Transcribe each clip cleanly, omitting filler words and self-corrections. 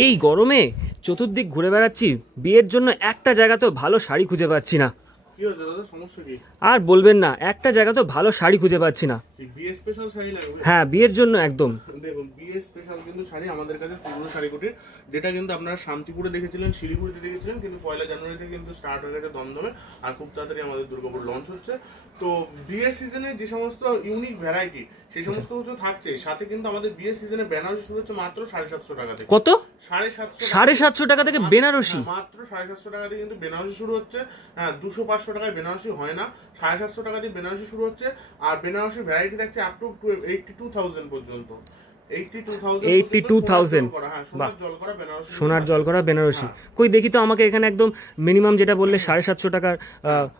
এই গরমে চতুর্দিক ঘুরে বেড়াচ্ছি, বিয়ের জন্য একটা জায়গা তো ভালো শাড়ি খুঁজে পাচ্ছি না। কি হচ্ছে দাদা, সমস্যা কি? আর বলবেন না, একটা জায়গা তো ভালো শাড়ি খুঁজে পাচ্ছি না। বিয়ে স্পেশাল শাড়ি লাগবে? হ্যাঁ, বিয়ের জন্য একদম। দেখুন, বিয়ে স্পেশাল কিন্তু শাড়ি আমাদের কাছে সিগুরু শাড়ি কুটির, যেটা কিন্তু আপনারা শান্তিপুরে দেখেছিলেন, শিলিগুড়িতে দেখেছিলেন, কিন্তু 1 জানুয়ারি থেকে কিন্তু স্টার্ট হয়ে গেছে দমদমে, আর খুব তাড়াতাড়ি আমাদের দুর্গাপুর লঞ্চ হচ্ছে। তো বিয়ের সিজনে যে সমস্ত ইউনিক ভ্যারাইটি সেই সমস্ত কিছু থাকছে, সাথে কিন্তু আমাদের বিয়ের সিজনে বেনারসি শুরু হচ্ছে মাত্র 750 টাকা থেকে। কত? 750 টাকা থেকে বেনারসি? মাত্র 750 টাকা থেকে কিন্তু বেনারসি শুরু হচ্ছে। হ্যাঁ, 200-500 টাকায় বেনারসি হয় না, 750 টাকা দিয়ে বেনারসি শুরু হচ্ছে। আর বেনারসি ভ্যারাইটি থাকছে আপ টু 82,000 পর্যন্ত। 82,000। সোনার জল করা বেনারসি। কই দেখি তো আমাকে এখানে একদম মিনিমাম যেটা বললে 750 টাকার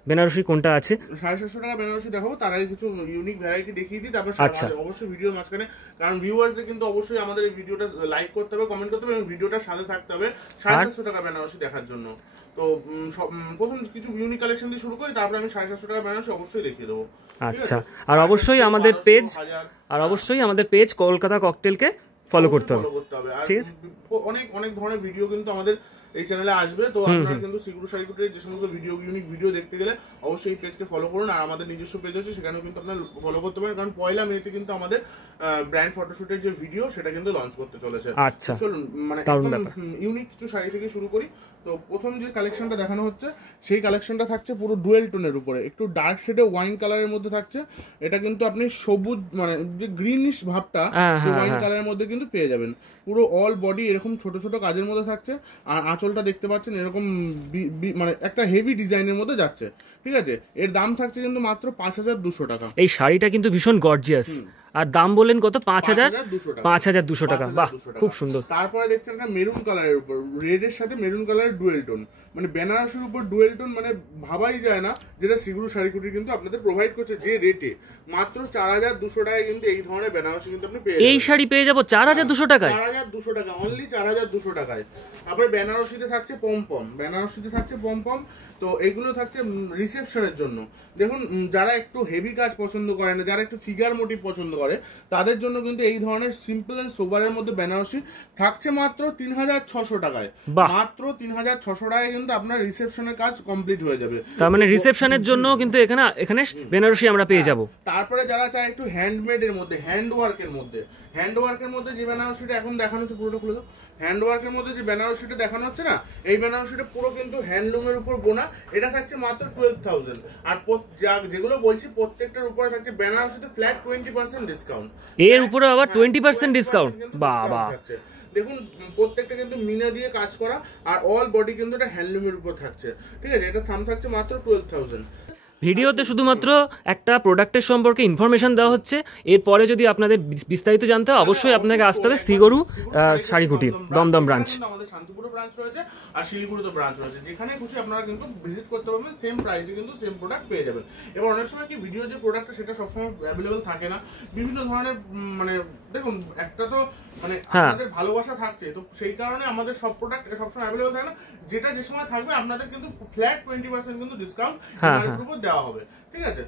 বেনারসি কোনটা আছে? 750 টাকা বেনারসি দেখাবো, তার আগে কিছু ইউনিক ভ্যারাইটি দেখিয়ে দিই, তারপর অবশ্যই ভিডিওর মাঝখানে, কারণ ভিউয়ার্সদের কিন্তু অবশ্যই আমাদের এই ভিডিওটা লাইক করতে হবে, কমেন্ট করতে হবে এবং ভিডিওটার সাথে থাকতে হবে 750 টাকা বেনারসি দেখার জন্য। তো প্রথম কিছু ইউনিক কালেকশন দিয়ে শুরু করি, তারপর আমি 750 টাকা বেনারসি অবশ্যই দেখিয়ে দেবো। আচ্ছা, আর অবশ্যই আমাদের পেজ কলকাতা ককটেলকে ফলো করতে হবে। ঠিক আছে, অনেক ধরনের ভিডিও কিন্তু আমাদের এই চ্যানেলে আসবে। তো আপনারা কিন্তু সিগুরু শাড়ি কুটিরের যে সমস্ত ইউনিক ভিডিও দেখতে গেলে অবশ্যই এই পেজকে ফলো করুন। আর আমাদের নিজস্ব পেজ আছে, সেখানেও কিন্তু আপনারা ফলো করতে পারেন, কারণ 1 মেতে কিন্তু আমাদের ব্র্যান্ড ফটোশুটের যে ভিডিও সেটা কিন্তু লঞ্চ করতে চলেছে। আচ্ছা, চলুন মানে ইউনিক কিছু শাড়ি থেকে শুরু করি। তো প্রথম যে কালেকশনটা দেখানো হচ্ছে সেই কালেকশনটা থাকছে পুরো ডুয়েল টোনের উপরে, একটু ডার্ক শেডে ওয়াইন কালারের মধ্যে থাকছে। এটা কিন্তু আপনি সবুজ মানে যে গ্রিনিশ ভাবটা ওয়াইন কালারের মধ্যে কিন্তু পেয়ে যাবেন। পুরো অল বডি এরকম ছোট ছোট কাজের মধ্যে থাকছে, আর আঁচলটা দেখতে পাচ্ছেন এরকম মানে একটা হেভি ডিজাইনের মধ্যে যাচ্ছে। ঠিক আছে, এর দাম থাকছে কিন্তু মাত্র 5,200 টাকা। এই শাড়িটা কিন্তু ভীষণ গর্জিয়াস। আর দাম বললেন কত? 5,200 টাকা। বাহ, খুব সুন্দর। তারপরে দেখছেন একটা মেরুন কালারের উপর রেড এর সাথে মেরুন কালারের ডুয়েল টোন, মানে বেনারসির উপর ডুয়েল টোন, মানে ভাবাই যায় না, যেটা সিগুরু শাড়ি কুটির কিন্তু আপনাদের প্রোভাইড করছে যে রেটে। মাত্র 4,200 টাকায় কিন্তু এই ধরনের বেনারসি কিন্তু আপনি পেয়ে যাবেন। এই শাড়ি পেয়ে যাবো 4,200 টাকায়? 4,200 টাকা, অনলি 4,200 টাকায়। তারপরে বেনারসিতে থাকছে পমপম, তো এগুলো থাকছে রিসেপশনের জন্য। দেখুন, যারা একটু হেভি কাজ পছন্দ করে না, যারা একটু ফিগার মোটিভ পছন্দ করে, তাদের জন্য কিন্তু এই ধরনের সিম্পল এন্ড সোবারের মধ্যে বেনারসি থাকছে মাত্র 3,600 টাকায়। মাত্র 3,600 টাকায় কিন্তু আপনার রিসেপশনের কাজ কমপ্লিট হয়ে যাবে। তার মানে রিসেপশনের জন্য কিন্তু এখানে বেনারসি আমরা পেয়ে যাব। তারপরে যারা চায় একটু হ্যান্ডমেড এর মধ্যে, হ্যান্ড ওয়ার্কের মধ্যে যে বেনারসিটা এখন দেখানো হচ্ছে, পুরোটা খুলে দাও। হ্যান্ড ওয়ার্কের মধ্যে যে বেনারসিটা দেখানো হচ্ছে না, এই বেনারসিটা পুরো কিন্তু হ্যান্ডলুমের উপর বোনা। এটা থাকছে মাত্র 12,000। আর যেগুলো বলছি প্রত্যেকটার উপরে থাকছে বেনারসিতে ফ্ল্যাট 20% ডিসকাউন্ট। এর উপরে আবার 20% ডিসকাউন্ট? বাবা! দেখুন, প্রত্যেকটা কিন্তু মিনা দিয়ে কাজ করা, আর অল বডি কিন্তু এটা হ্যান্ডলুমের উপর থাকছে। ঠিক আছে, এটা দাম থাকছে মাত্র 12,000। ভিডিওতে শুধুমাত্র একটা প্রোডাক্টের সম্পর্কে ইনফরমেশন দেওয়া হচ্ছে। এরপরে যদি আপনাদের বিস্তারিত জানতে হয়, অবশ্যই আপনাকে আসতে হবে সিগুরু শাড়ি কুটির দমদম ব্রাঞ্চ। আমাদের শান্তিপুরে ব্রাঞ্চ রয়েছে আর শিলিগুড়িতে ব্রাঞ্চ রয়েছে, যেখানে খুশি আপনারা কিন্তু ভিজিট করতে পারবেন, সেম প্রাইসে কিন্তু সেম প্রোডাক্ট পেয়ে যাবেন। এবার অনেক সময় কি ভিডিও যে প্রোডাক্টটা সেটা সবসময় অ্যাভেলেবল থাকে না, বিভিন্ন ধরনের মানে দেখুন, একটা তো মানে আপনাদের ভালোবাসা থাকছে, তো সেই কারণে আমাদের সব প্রোডাক্ট সবসময় অ্যাভেলেবল থাকে না। যেটা যে সময় থাকবে আপনাদের কিন্তু ফ্ল্যাট 20% কিন্তু ডিসকাউন্ট উপর দেওয়া হবে। ঠিক আছে,